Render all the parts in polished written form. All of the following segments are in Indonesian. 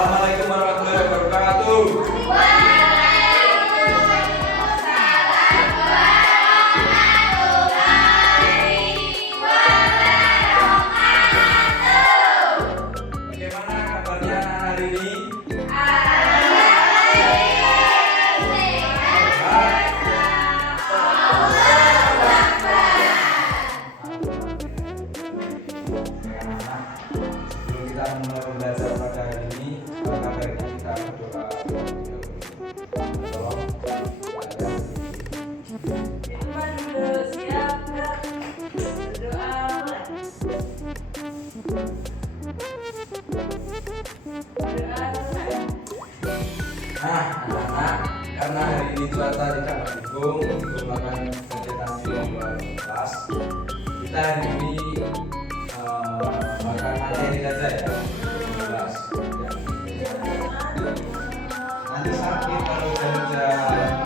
Assalamualaikum warahmatullahi wabarakatuh. Bagaimana kabarnya hari ini? Sebelum kita mulai belajar pada hari ini, maka baiknya kita berdoa. Tolong. Nah, anak-anak, karena hari ini cuaca tidak mendukung untuk melakukan kegiatan di luar kelas, kita hari ini melakukan materi saja ya, kelas. Nanti sakit kalau jalan-jalan.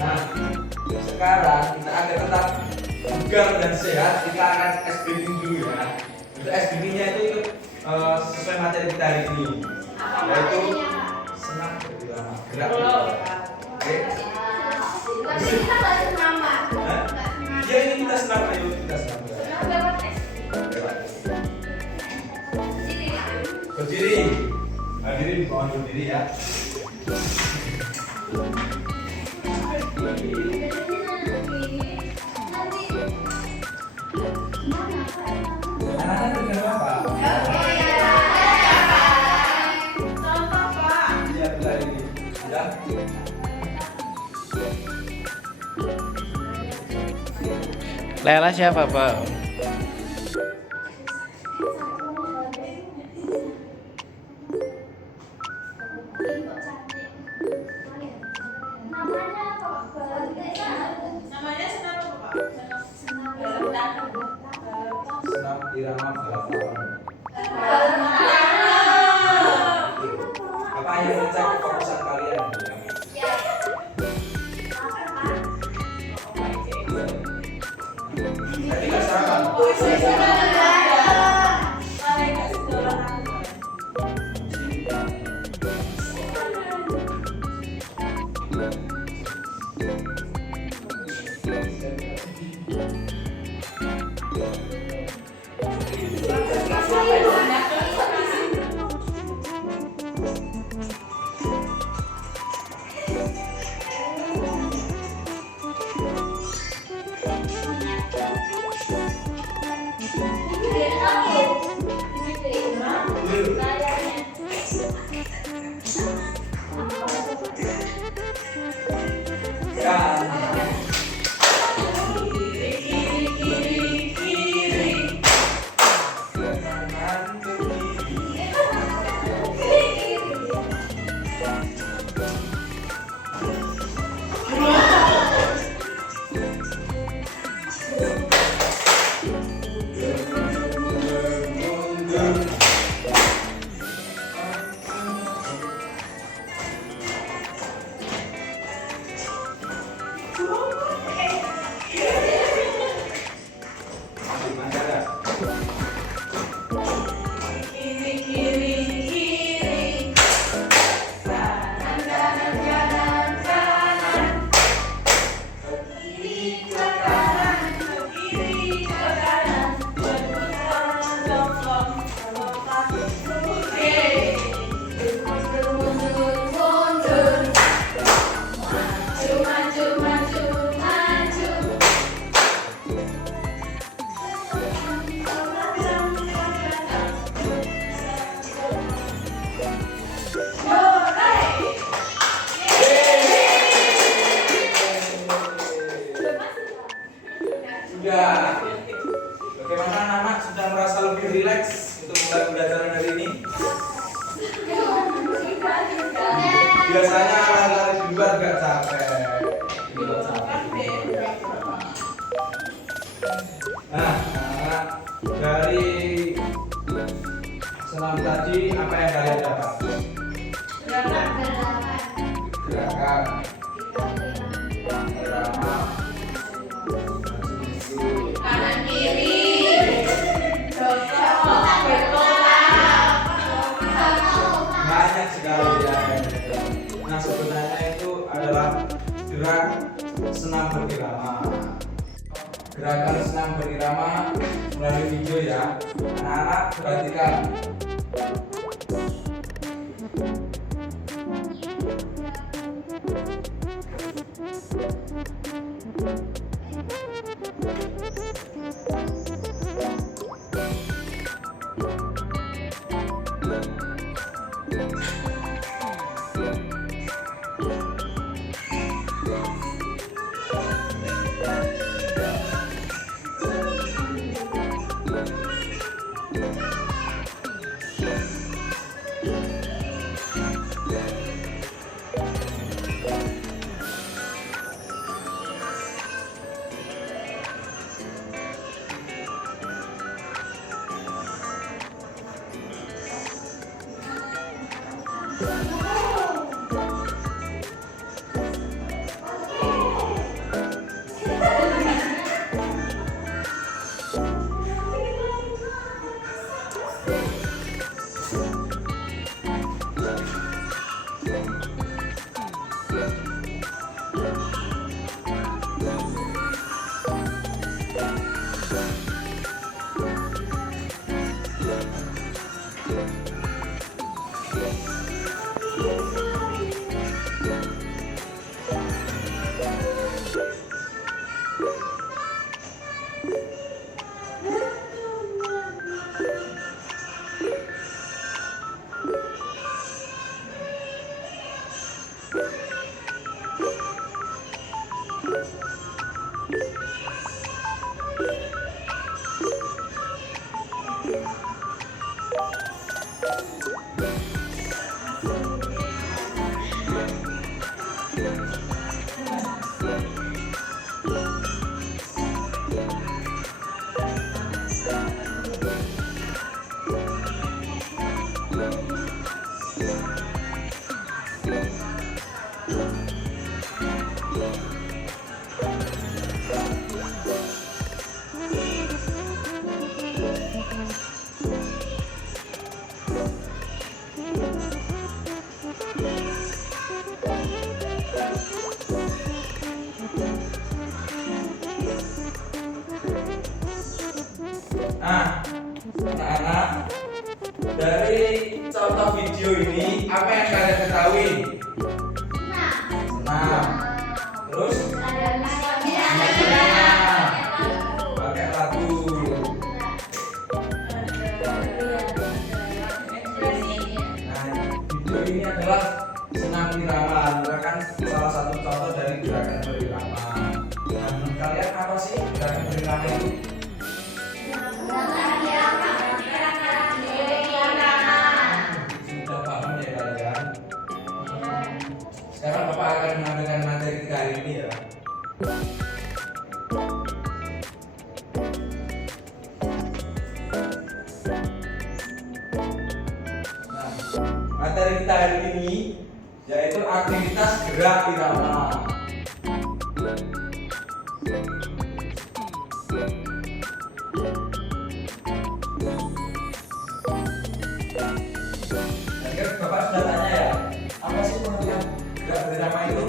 Nah, sekarang kita agar tetap bugar dan sehat, kita akan SBD dulu ya. Untuk SBD-nya itu sesuai materi kita hari ini, yaitu senam berirama gerak. Oke. Ya ini kita senam, ayo kita senam. Berdiri. Hadirin mohon berdiri ya. Anak-anak dengar apa? Iya, benar ini. Ya. Lela siapa, Pak? Senam irama balapan. Apa yang mencak kefokusan kalian? Tadi nggak sarapan. Sudah. Bagaimana anak-anak sudah merasa lebih rileks untuk mulai pembelajaran hari ini? Biasanya lari-lari di luar gak capek. Nah, anak-anak, dari senam tadi apa yang kalian dapat? Gerakan. Kanan kiri, sebenarnya itu adalah gerak senam berirama. Gerakan senam berirama melalui video ya. Anak-anak perhatikan. Nah, anak-anak, dari contoh video ini apa yang kalian ketahui? Senam. Terus pakai lagu. Nah, video ini adalah senam irama, merupakan salah satu contoh dari gerakan berirama. Nah, menurut kalian apa sih gerakan berirama itu? Sudah paham ya kalian? Sekarang Bapak akan mengajarkan materi kita hari ini ya. Nah, materi kita hari ini yaitu aktivitas gerak irama. Bapak sudah tanya ya, apa sih pengertian gerak berirama itu?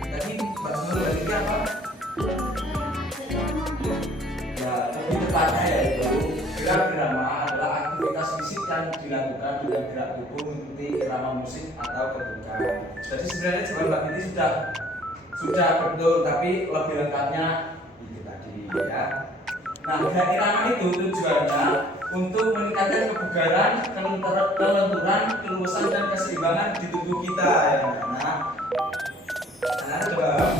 Tadi Mbak Nurul tadi apa? Ya, lebih tepatnya yaitu gerak berirama adalah aktivitas fisik yang dilakukan dengan gerak tubuh mengikuti irama musik atau ketukan. Jadi sebenarnya jawaban Mbak Titi sudah betul, tapi lebih lengkapnya itu tadi ya. Nah, gerak irama itu tujuannya untuk meningkatkan kebugaran, kelenturan, keluasan dan keseimbangan di tubuh kita ya anak. Coba.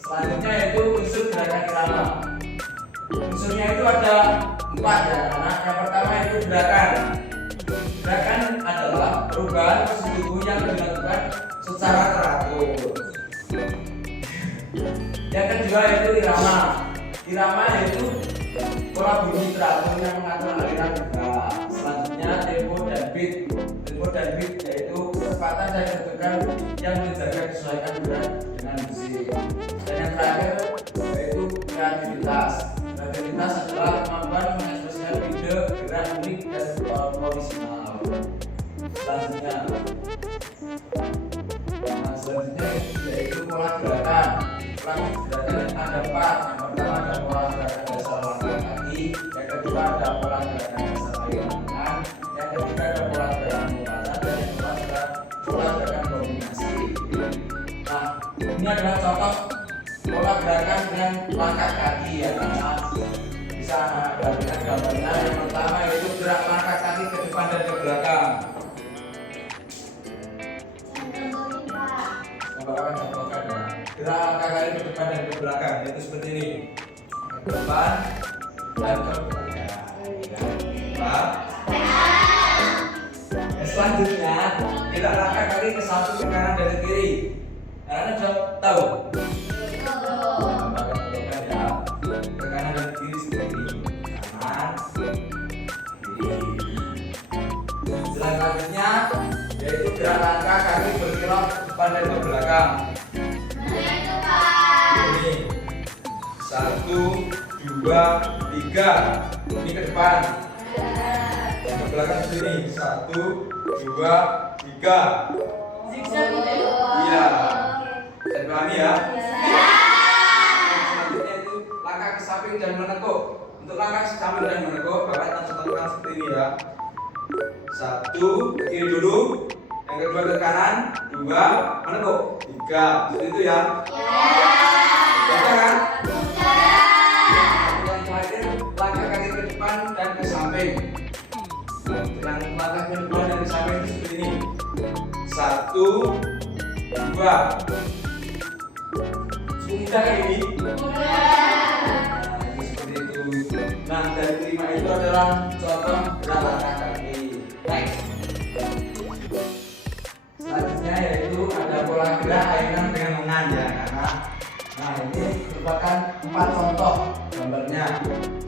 Selanjutnya yaitu unsur gerakan irama. Unsurnya itu ada 4 ya anak. Yang pertama itu gerakan. Gerakan adalah perubahan posisi tubuh yang dilakukan secara teratur. Yang kedua itu irama. Irama yaitu pola bunyi teratur yang mengatur aliran gerak. Selanjutnya tempo dan beat. Tempo dan beat yaitu kecepatan dan ketukan yang menjaga kesesuaian gerak dengan musik. Dan yang terakhir yaitu kreativitas. Kreativitas adalah kemampuan mengekspresikan ide, gerak unik dan orisinal. ada 4. Yang pertama ada pola gerakan dasar langkah kaki, yang kedua ada pola gerakan dasar ayunan tangan, yang ketiga ada pola gerakan lompatan, dan yang keempat ada pola gerakan kombinasi. Nah, ini adalah contoh pola gerakan dengan langkah kaki ya. Nah, bisa perhatikan gambarnya. Yang pertama yaitu gerak langkah kaki ke depan dan ke belakang. Gerak langkah kaki ke depan dan ke belakang, yaitu seperti ini, ke depan dan ke belakang. Selanjutnya gerak langkah kaki ke satu, ke kanan dan ke kiri. Karena sudah tahu ya, ke kanan dan ke kiri seperti ini, kanan kiri. Selanjutnya yaitu gerak langkah kaki berkelok ke depan dan ke belakang. Ini 1, 2, 3. Ini ke depan. Yang ke belakang sini 1, 2, 3. Zigzag gitu. Iya. Bisa dipahami ya? Selanjutnya itu langkah ke samping dan menekuk. Untuk langkah ke samping dan menekuk, Bapak contohkan seperti ini ya. 1 ke kiri dulu, yang kedua ke kanan, 2 menekuk, 3. Seperti itu ya. Bisa kan? Yang terakhir langkah kaki ke depan dan ke samping. Yang langkah ke depan dan ke samping itu seperti ini. 1, 2. Sudah kayak ini. Seperti itu. Nah, dari 5 itu adalah contoh gerak langkah kaki. Next. Selanjutnya yaitu ada pola gerak ayunan dengan lengan ya, karena nah ini merupakan 4 contoh gambarnya.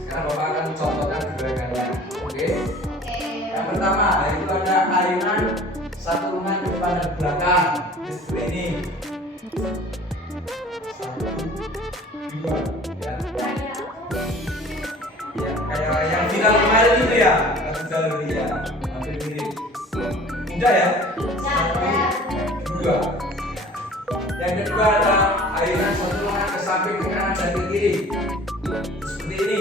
Sekarang Bapak akan contohkan gerakannya. Oke. Yang pertama yaitu ada ayunan satu lengan ke depan dan ke belakang. Seperti ini. 1, 2 ya. Ya, kayak yang viral kemarin itu ya, kasus jalur ya, hampir mirip. Mudah ya? 1, 2. Yang kedua ada ayunan satu lengan ke samping, ke kanan dan ke kiri. Seperti ini.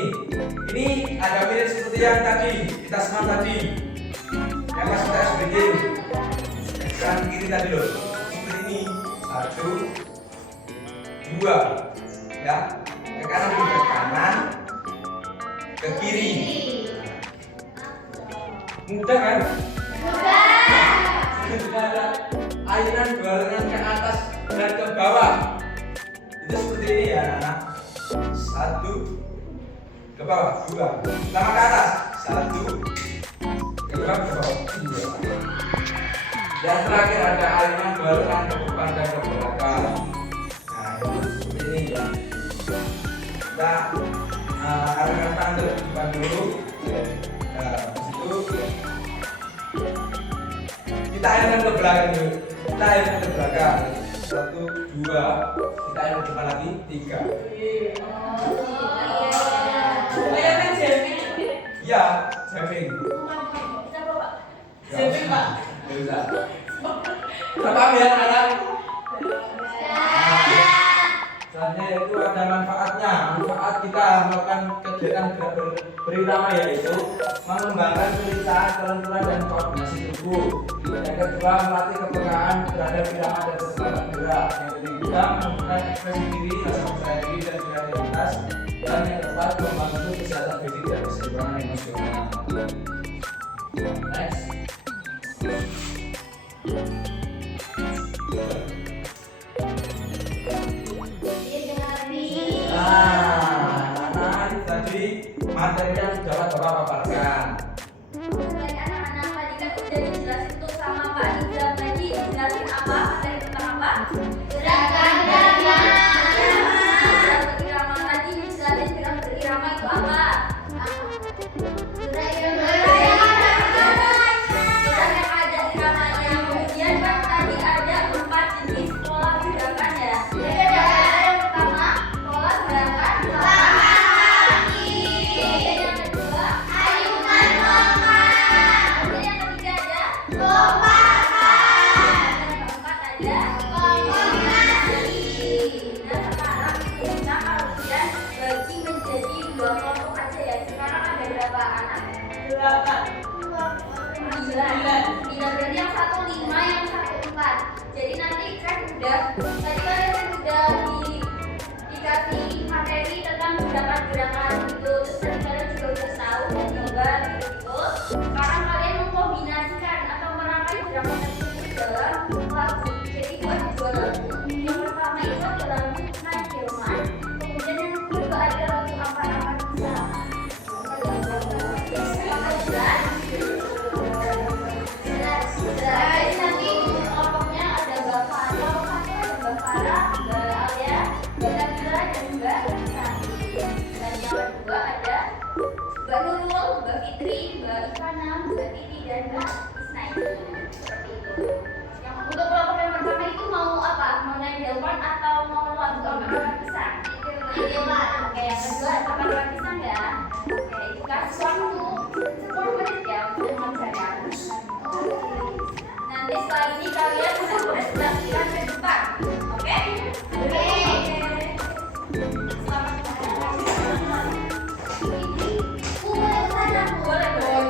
Ini agak mirip seperti yang tadi, kita semua tadi. Yang pas kita SBG. Kanan kiri tadi loh. Seperti ini. 1, 2. Ya. Ke kanan juga ke kanan, ke kiri. Mudah kan? Juga ada ayunan dua lengan ke atas dan ke bawah. Itu seperti ini ya anak-anak. 1 ke bawah, 2. Pertama ke atas, 1. Kedua ke bawah, 2. Dan terakhir ada ayunan dua lengan ke depan dan ke belakang. Nah itu seperti ini ya. Kita arahkan tangan ke depan dulu. Nah habis itu kita ayunkan ke belakang dulu. Kita ayunkan ke belakang. 1, 2. Kita ayunkan ke depan lagi. 3. Bayangkan jamming. Iya, jamming. Jamming Pak. Bisa. Kita paham ya anak-anak? Selanjutnya yaitu ada manfaatnya. Manfaat kita melakukan kegiatan gerak berirama yaitu mengembangkan pencernaan, kelenturan dan koordinasi tubuh. Yang kedua melatih kepekaan terhadap irama dan kecepatan gerak. Yang ketiga menumbuhkan ekspresi diri, rasa percaya diri dan kreativitas. Dan yang keempat membantu kesehatan fisik dan keseimbangan emosional. Next. Nah, tadi materi yang sudah Bapak paparkan. Anak-anak tadi kan udah dijelasin tuh sama Pak Nizam tadi. Jelasin apa? Materi tentang apa? Gerakan berirama. Tadi dijelasin gerak berirama itu apa? Gerak yang ada iramanya. Kemudian kan tadi ada 4 jenis pola gerakan ya. Yang pertama pola gerakan kaki. Yang kedua ayunan berapa anak? 8. 9 berarti yang satu 5, yang satu 4. Jadi nanti kan udah tadi kalian kan udah dikasih materi tentang gerakan-gerakan gitu. Terus tadi kalian juga udah tahu dan nyoba gitu. Sekarang kalian mengkombinasikan atau merangkai gerakan tersebut dalam lagu. Jadi itu ada 2 lagu. Yang pertama itu ada lagu Najelman. Kemudian yang kedua ada lagu Ampat-Ampat Bisa. Jadi nanti kelompoknya ada Mbak Farah, Mbak Alia, Mbak Nabila, dan Mbak Santi. Dan yang kedua ada Mbak Nurul, Mbak Fitri, Mbak Ivana, Mbak Titi, dan Mbak Isnaini. Seperti itu. Yang untuk kelompok yang pertama itu mau apa? Mau naik delman atau mau lagu Ampat-Ampat Bisa? Delman. Oke, yang kedua Ampat-Ampat Bisa ya. Oke, dikasih waktu 10 menit ya untuk mengerjakan. Nanti setelah ini kalian bisa presentasikan ke depan. Oke? Oke. Selamat mengerjakan. Boleh sana? Boleh, boleh.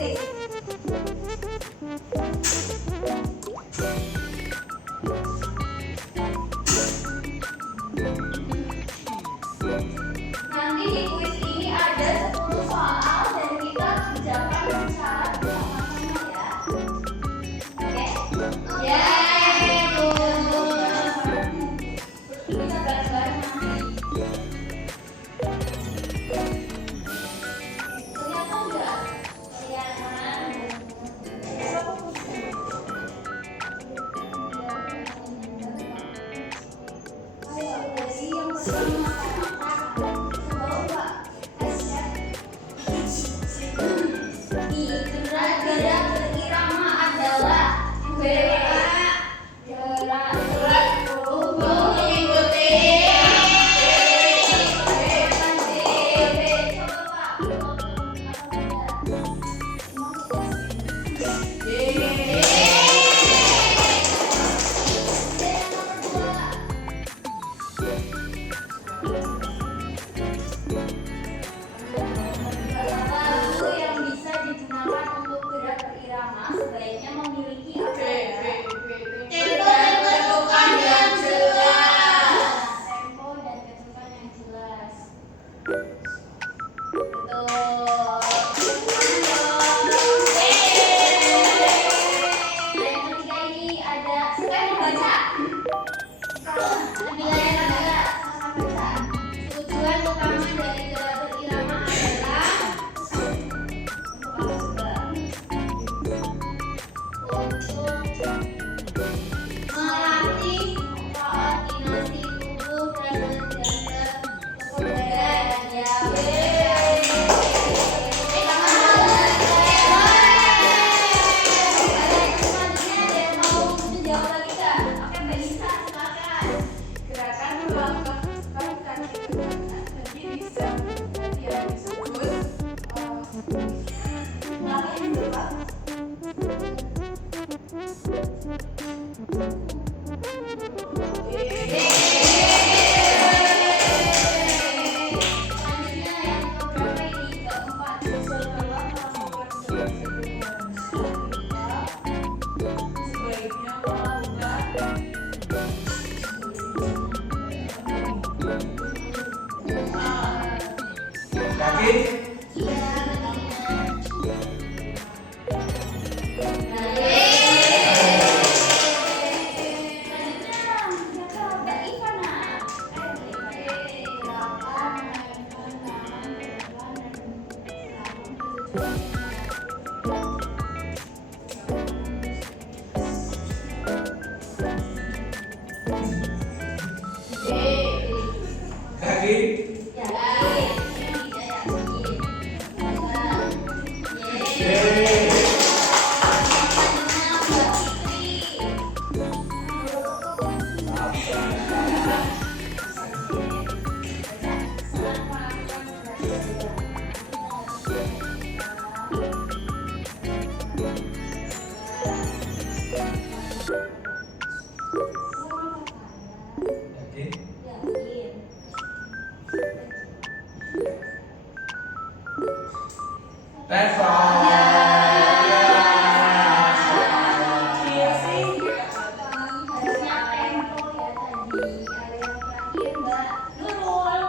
Nanti di kuis ini ada 10 soal dan kita kerjakan secara bersama-sama ya. Oke? Yeay, kita bareng-bareng nanti. Ternyata enggak? Kelihatan. Ayo, dari yang pertama. Gerak berirama adalah gerak untuk mengikuti. Lagu yang bisa digunakan untuk gerak berirama sebaiknya memiliki apa ya? Tempo dan ketukan yang jelas. Tempo dan ketukan yang jelas. Betul. Yang ketiga ini ada siapa yang mau baca? Nilai yang ada sama baca. Tujuan utama dari gerak berirama adalah melatih koordinasi tubuh dan menjaga kebugaran ya. Gerakan melangkahkan kaki ke kanan nanti bisa yang disebut langkah yang berapa? Selanjutnya yang keberapa ini? Keempat. Setelah melakukan sebaiknya melakukan Yakin? Yakin? Yakin? Telepon. iya sih. Harusnya tempo ya tadi. Ada yang terakhir Mbak Nurul.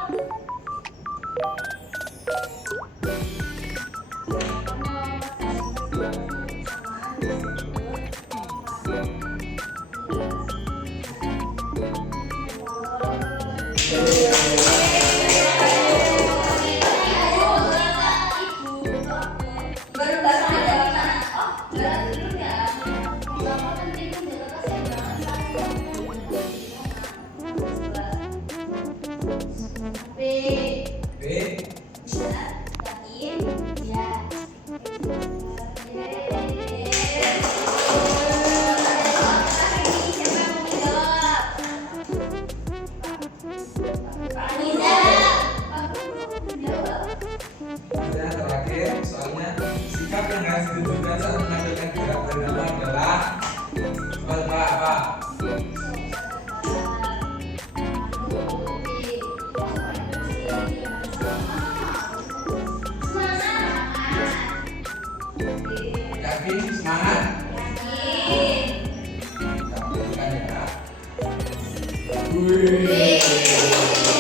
Baru bahasa aja gimana? Oh, berarti dulu ya. Kamu nanti itu jelas ya jangan. B. B. Bisa? Yakin? Ya. Yakin, semangat. Yakin. Kita berikan ya. Wih.